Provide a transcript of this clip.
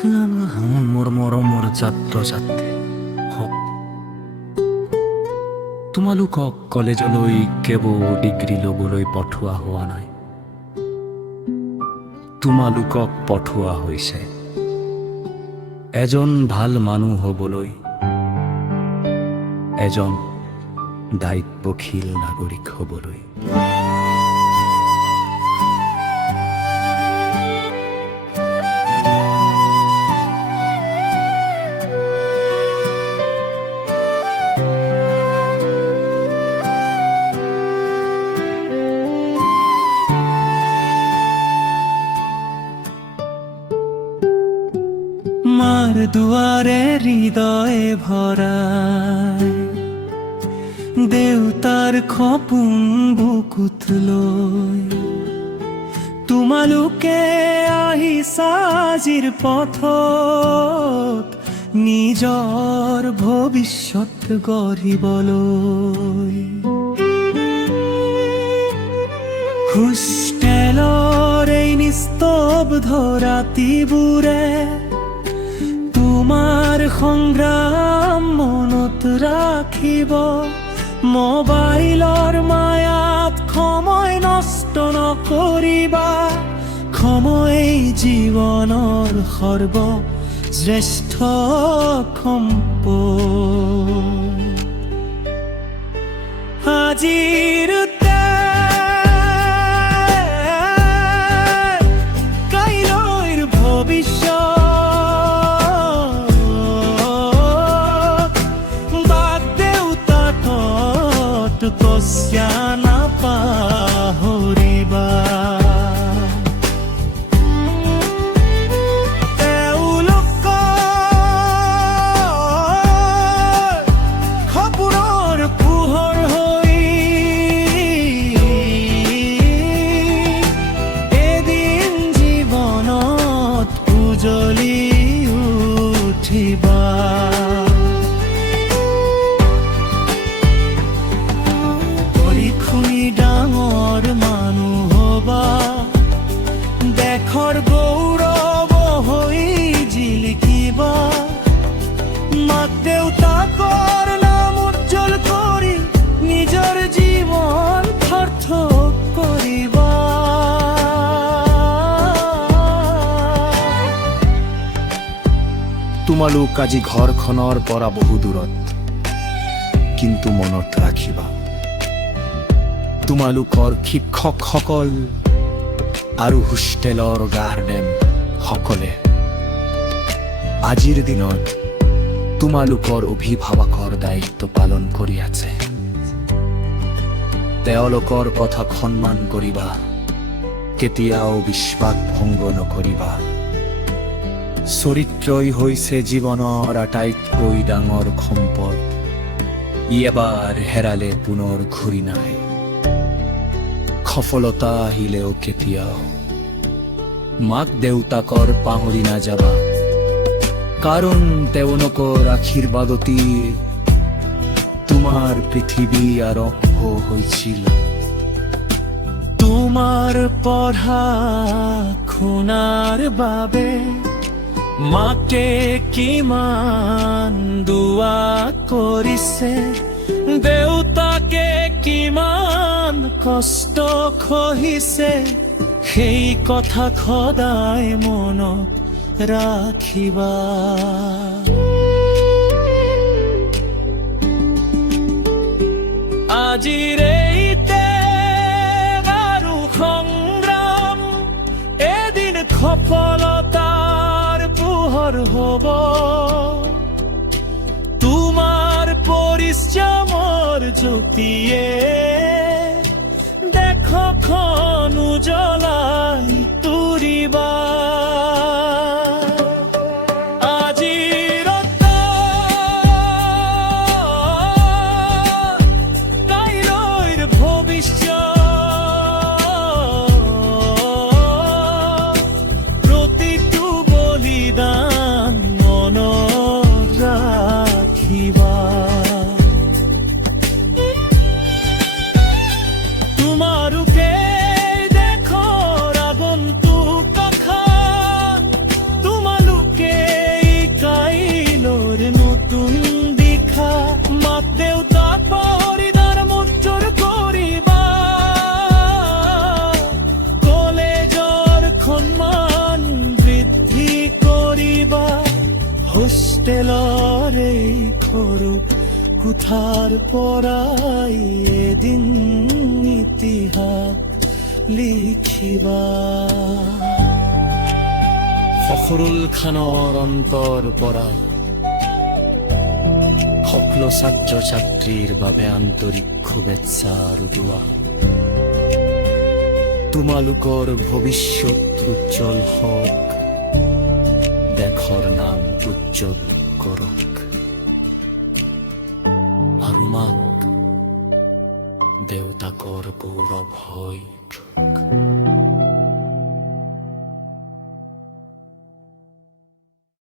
মোৰ মৰমৰ ছাত্ৰ ছাত্ৰী তোমালোকক কলেজলৈ কেৱল ডিগ্ৰী ল'বলৈ পঠোৱা হোৱা নাই, তোমালোকক পঠোৱা হৈছে এজন ভাল মানুহ হ'বলৈ, এজন দায়িত্বশীল নাগৰিক হ'বলৈ। মাৰ দুৱাৰে হৃদয়ে ভৰাই, দেউতাৰ সপোন বুকুত লৈ তোমালোকে আহিছা আজিৰ পথত নিজৰ ভৱিষ্যত গঢ়িবলৈ। হোষ্টেলৰ এই নিস্তব্ধ ৰাতিবোৰে তোমাৰ সংগ্ৰাম মনত ৰাখিব, মোবাইলৰ মায়াত সময় নষ্ট নকৰিবা, সময়েই জীৱনৰ সৰ্বশ্ৰেষ্ঠ সম্পদ। আজিৰ কাইলৈৰ ভৱিষ্যত কস্যা নাপাহৰিবা। তেওঁলোকৰ সপোনৰ পোহৰ হৈ এদিন জীৱনত উজ্বলি উঠিবা। ডাঙৰ মানুহ হবা, দেশৰ গৌৰৱ হৈ জিলিকিবা, মাক দেউতাকৰ নাম উজ্জ্বল কৰি নিজৰ জীৱন সাৰ্থক কৰিবা। তোমালোক আজি ঘৰখনৰ পৰা বহু দূৰত, কিন্তু মনত ৰাখিবা তোমালোকৰ শিক্ষকসকল আৰু হোষ্টেলৰ গাৰ্ডেন সকলে আজিৰ দিনত তোমালোকৰ অভিভাৱকৰ দায়িত্ব পালন কৰি আছে। তেওঁলোকৰ কথাক সন্মান কৰিবা, কেতিয়াও বিশ্বাস ভংগ নকৰিবা। চৰিত্ৰই হৈছে জীৱনৰ আটাইতকৈ ডাঙৰ সম্পদ, এবাৰ হেৰালে পুনৰ ঘূৰি নাহে। সফলতা আহিলেও কেতিয়াও মাক দেউতাকৰ পাহৰি নাযাবা, কাৰণ তেওঁলোকৰ আশীৰ্বাদতেই তোমাৰ পৃথিৱী আৰম্ভ হৈছিল। তোমাৰ পঢ়া শুনাৰ বাবে মাকে কিমান দুৱা কৰিছে, দেউতাকে কিমান কষ্ট সহিছে, সেই কথা সদায় মনত ৰাখিবা। আজিৰ এই ত্যাগ আৰু সংগ্ৰাম এদিন সফলতাৰ পোহৰ হ'ব। তোমাৰ পৰিশ্ৰমৰ জ্যোতিয়ে দেশখন উজ্বলাই তুলিবা। কাইলৈৰ ভৱিষ্যত প্ৰতিটো বলিদান মনত ৰাখিবা। তোমালোকে দেশৰ আগন্তুক আশা তেলৰে খৰু কুঠাৰ পৰাই এদিন ইতিহাস লিখিবা ফখৰুল খানৰ অন্তৰ পৰা সকলো ছাত্ৰ ছাত্ৰীৰ বাবে আন্তৰিক শুভেচ্ছা আৰু দুৱা তোমালোকৰ ভৱিষ্যত উজ্জ্বল হওক দেশৰ নাম উজ্জ্বল কৰক আৰু মাক দেউতাকৰ গৌৰৱ হৈ